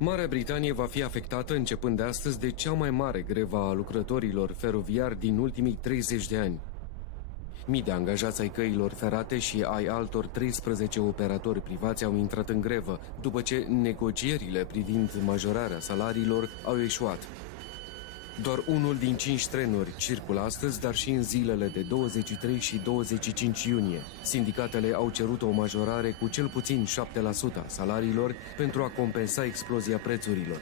Marea Britanie va fi afectată începând de astăzi de cea mai mare grevă a lucrătorilor feroviari din ultimii 30 de ani. Mii de angajați ai Căilor Ferate și ai altor 13 operatori privați au intrat în grevă, după ce negocierile privind majorarea salariilor au eșuat. Doar unul din 5 trenuri circulă astăzi, dar și în zilele de 23 și 25 iunie. Sindicatele au cerut o majorare cu cel puțin 7% a salariilor pentru a compensa explozia prețurilor.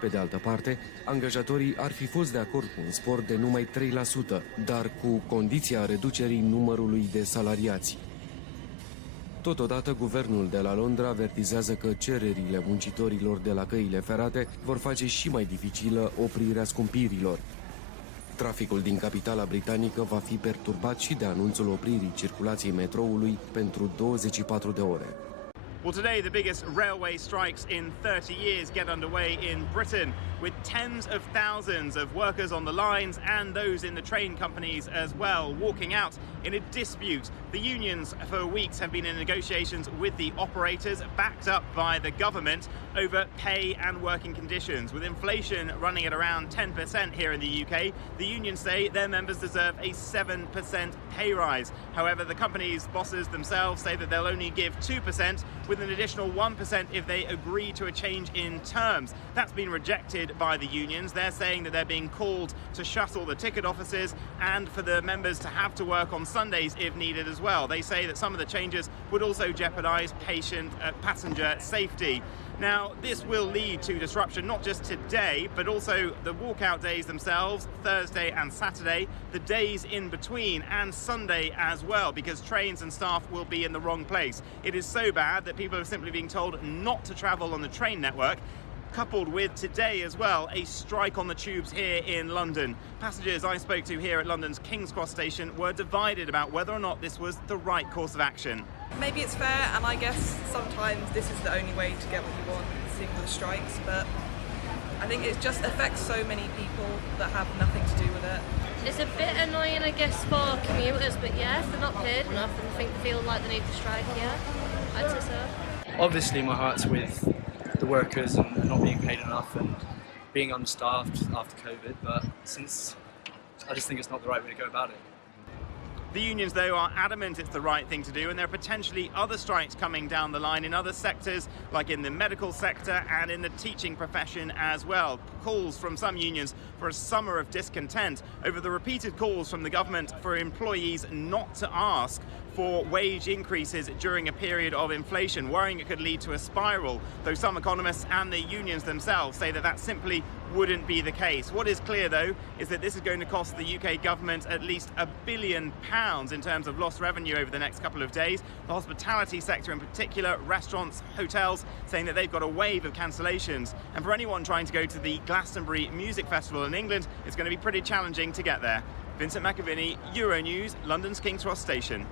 Pe de altă parte, angajatorii ar fi fost de acord cu un spor de numai 3%, dar cu condiția reducerii numărului de salariați. Totodată, guvernul de la Londra avertizează că cererile muncitorilor de la Căile Ferate vor face și mai dificilă oprirea scumpirilor. Traficul din capitala britanică va fi perturbat și de anunțul opririi circulației metroului pentru 24 de ore. Well, today the biggest railway strikes in 30 years get underway in Britain, with tens of thousands of workers on the lines and those in the train companies as well, walking out in a dispute. The unions for weeks have been in negotiations with the operators, backed up by the government, over pay and working conditions. With inflation running at around 10% here in the UK, the unions say their members deserve a 7% pay rise. However, the company's bosses themselves say that they'll only give 2%, with an additional 1% if they agree to a change in terms. That's been rejected by the unions. They're saying that they're being called to shut all the ticket offices and for the members to have to work on Sundays if needed as well. They say that some of the changes would also jeopardise passenger safety. Now, this will lead to disruption not just today, but also the walkout days themselves, Thursday and Saturday, the days in between, and Sunday as well, because trains and staff will be in the wrong place. It is so bad that people are simply being told not to travel on the train network, coupled with today as well a strike on the tubes here in London. Passengers I spoke to here at London's King's Cross station were divided about whether or not this was the right course of action. Maybe it's fair, and I guess sometimes this is the only way to get what you want, seeing the strikes, but I think it just affects so many people that have nothing to do with it. It's a bit annoying, I guess, for commuters, but yeah, if they're not paid enough and feel like they need to strike, yeah, I'd say so. Obviously my heart's with the workers and not being paid enough and being understaffed after COVID, but since I just think it's not the right way to go about it. The unions, though, are adamant it's the right thing to do, and there are potentially other strikes coming down the line in other sectors, like in the medical sector and in the teaching profession as well. Calls from some unions for a summer of discontent over the repeated calls from the government for employees not to ask for wage increases during a period of inflation, worrying it could lead to a spiral, though some economists and the unions themselves say that simply wouldn't be the case. What is clear, though, is that this is going to cost the UK government at least £1 billion in terms of lost revenue over the next couple of days. The hospitality sector in particular, restaurants, hotels, saying that they've got a wave of cancellations. And for anyone trying to go to the Glastonbury Music Festival in England, it's going to be pretty challenging to get there. Vincent McAviney, Euronews, London's King's Cross Station.